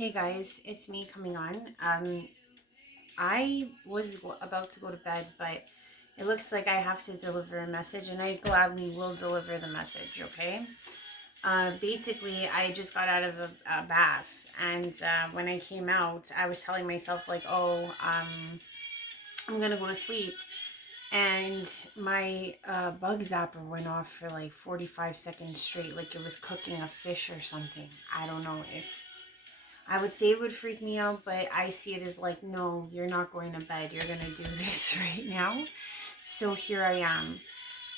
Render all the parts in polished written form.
Hey guys, it's me coming on. I was about to go to bed, but it looks like I have to deliver a message, and I gladly will deliver the message, okay? Basically, I just got out of a bath, and when I came out, I was telling myself, like, oh, I'm gonna go to sleep. And my bug zapper went off for like 45 seconds straight, like it was cooking a fish or something. I don't know if I would say it would freak me out, but I see it as like, no, you're not going to bed. You're going to do this right now. So here I am.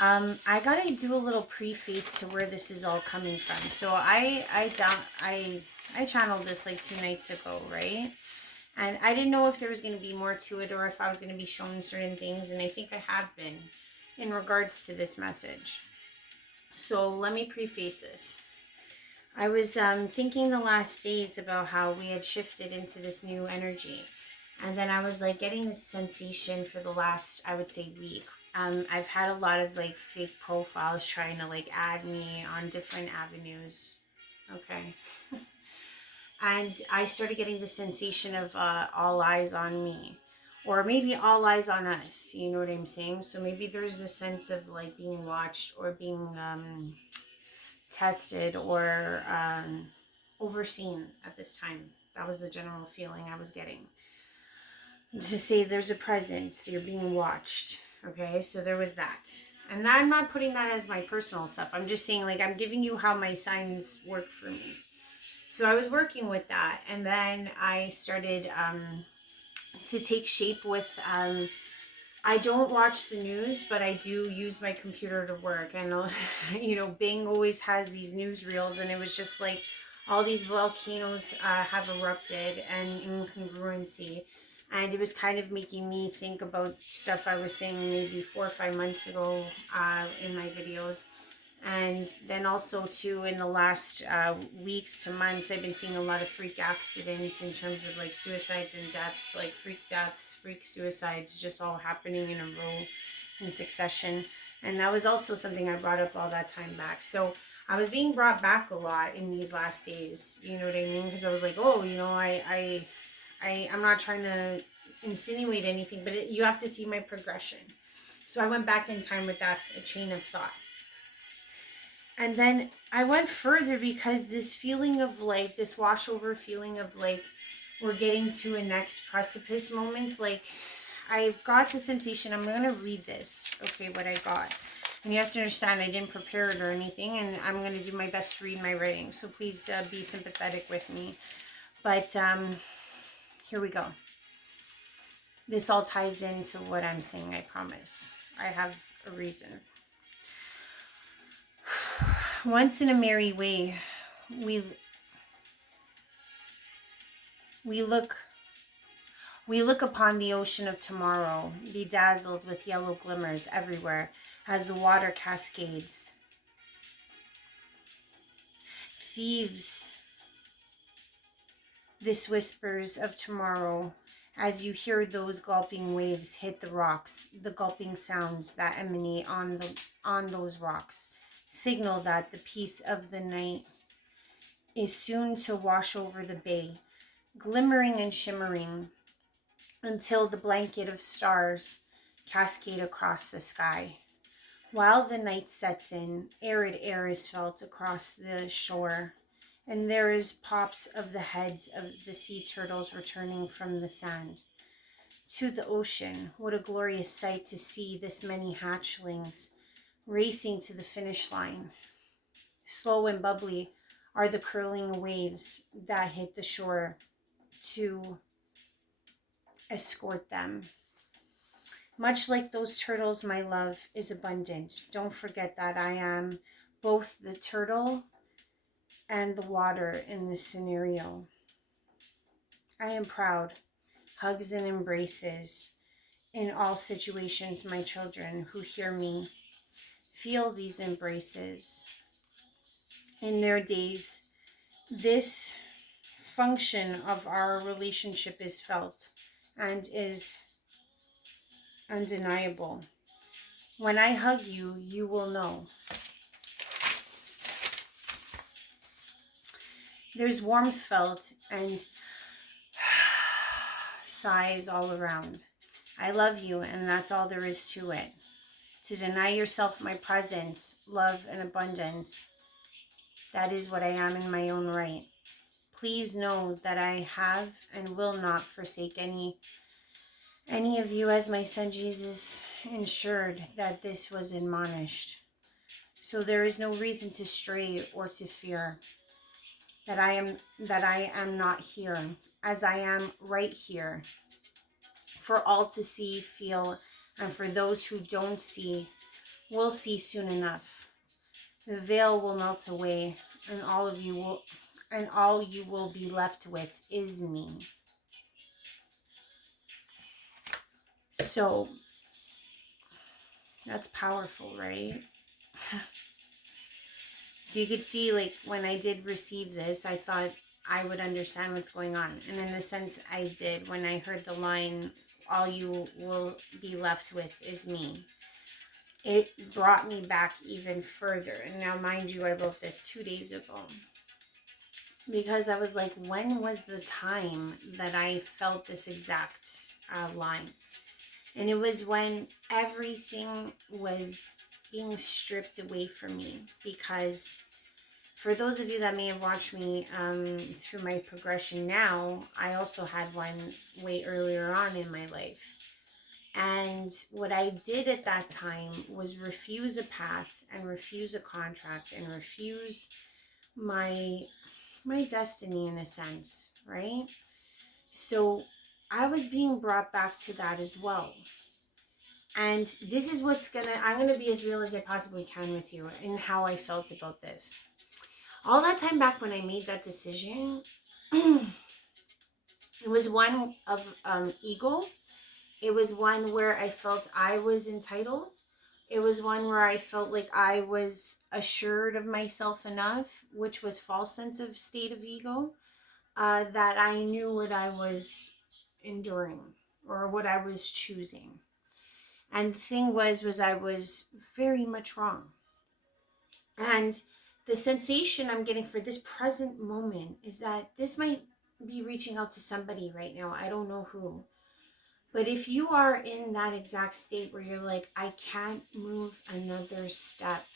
I gotta do a little preface to where this is all coming from. So I channeled this like 2 nights ago, right? And I didn't know if there was going to be more to it or if I was going to be shown certain things, and I think I have been in regards to this message. So let me preface this. I was thinking the last days about how we had shifted into this new energy. And then I was like getting this sensation for the last, I would say, week. I've had a lot of like fake profiles trying to like add me on different avenues. Okay. And I started getting the sensation of all eyes on me. Or maybe all eyes on us. You know what I'm saying? So maybe there's a sense of like being watched or being tested or overseen at this time. That was the general feeling I was getting. To say there's a presence, you're being watched. Okay, so there was that. And I'm not putting that as my personal stuff. I'm just saying, like, I'm giving you how my signs work for me. So I was working with that. And then I started to take shape with I don't watch the news, but I do use my computer to work. And, Bing always has these newsreels, and it was just like all these volcanoes have erupted and incongruency. And it was kind of making me think about stuff I was saying maybe 4 or 5 months ago in my videos. And then also too, in the last weeks to months, I've been seeing a lot of freak accidents in terms of like suicides and deaths, like freak deaths, freak suicides, just all happening in a row in succession. And that was also something I brought up all that time back. So I was being brought back a lot in these last days. You know what I mean? Because I was like, oh, I'm not trying to insinuate anything, but you have to see my progression. So I went back in time with that chain of thought. And then I went further because this feeling of like, this washover feeling of like, we're getting to a next precipice moment. Like, I've got the sensation, I'm going to read this, okay, what I got. And you have to understand, I didn't prepare it or anything, and I'm going to do my best to read my writing. So please be sympathetic with me. But here we go. This all ties into what I'm saying, I promise. I have a reason. Once in a merry way, we look upon the ocean of tomorrow, bedazzled with yellow glimmers everywhere as the water cascades. Thieves, this whispers of tomorrow as you hear those gulping waves hit the rocks, the gulping sounds that emanate on those rocks signal that the peace of the night is soon to wash over the bay, glimmering and shimmering until the blanket of stars cascade across the sky. While the night sets in, arid air is felt across the shore, and there is pops of the heads of the sea turtles returning from the sand. To the ocean, what a glorious sight to see this many hatchlings racing to the finish line. Slow and bubbly are the curling waves that hit the shore to escort them. Much like those turtles, my love is abundant. Don't forget that I am both the turtle and the water in this scenario. I am proud. Hugs and embraces in all situations, my children who hear me. Feel these embraces. In their days, this function of our relationship is felt and is undeniable. When I hug you, you will know. There's warmth felt and sighs all around. I love you, and that's all there is to it. To deny yourself my presence, love, and abundance, that is what I am in my own right. Please know that I have and will not forsake any of you, as my son Jesus ensured that this was admonished. So there is no reason to stray or to fear that I am not here, as I am right here, for all to see, feel, and for those who don't see, will see soon enough. The veil will melt away, and all you will be left with is me. So that's powerful, right? So you could see, like, when I did receive this, I thought I would understand what's going on. And in a sense, I did. When I heard the line, all you will be left with is me, it brought me back even further. And now, mind you, I wrote this 2 days ago. Because I was like, when was the time that I felt this exact line? And it was when everything was being stripped away from me. Because for those of you that may have watched me through my progression now, I also had one way earlier on in my life. And what I did at that time was refuse a path and refuse a contract and refuse my destiny, in a sense, right? So I was being brought back to that as well. And this is I'm gonna be as real as I possibly can with you in how I felt about this. All that time back when I made that decision, it was one of ego. It was one where I felt I was entitled. It was one where I felt like I was assured of myself enough, which was false sense of state of ego, that I knew what I was enduring or what I was choosing. And the thing was I was very much wrong. And the sensation I'm getting for this present moment is that this might be reaching out to somebody right now. I don't know who. But if you are in that exact state where you're like, I can't move another step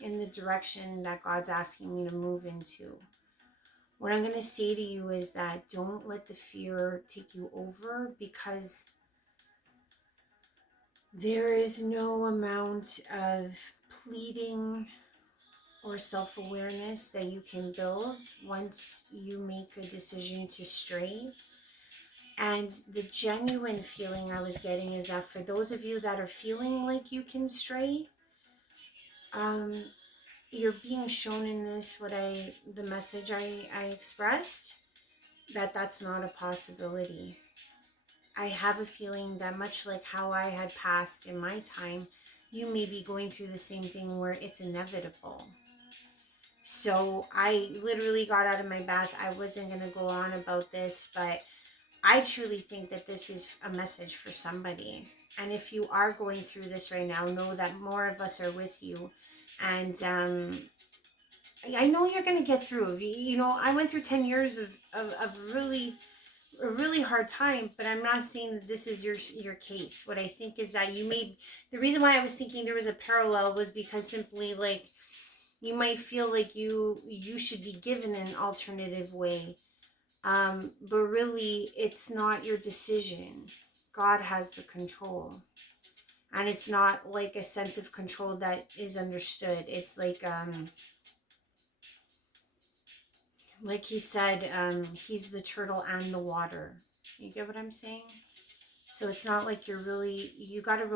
in the direction that God's asking me to move into, what I'm going to say to you is that don't let the fear take you over, because there is no amount of pleading or self-awareness that you can build once you make a decision to stray. And the genuine feeling I was getting is that for those of you that are feeling like you can stray, you're being shown in this the message I expressed, that that's not a possibility. I have a feeling that much like how I had passed in my time, you may be going through the same thing where it's inevitable. So I literally got out of my bath. I wasn't going to go on about this, but I truly think that this is a message for somebody. And if you are going through this right now, know that more of us are with you. And I know you're going to get through. You know, I went through 10 years of really a really hard time, but I'm not saying that this is your case. What I think is that the reason why I was thinking there was a parallel was because simply, like, you might feel like you should be given an alternative way, but really it's not your decision. God has the control, and it's not like a sense of control that is understood. It's like he said, he's the turtle and the water. You get what I'm saying? So it's not like you got to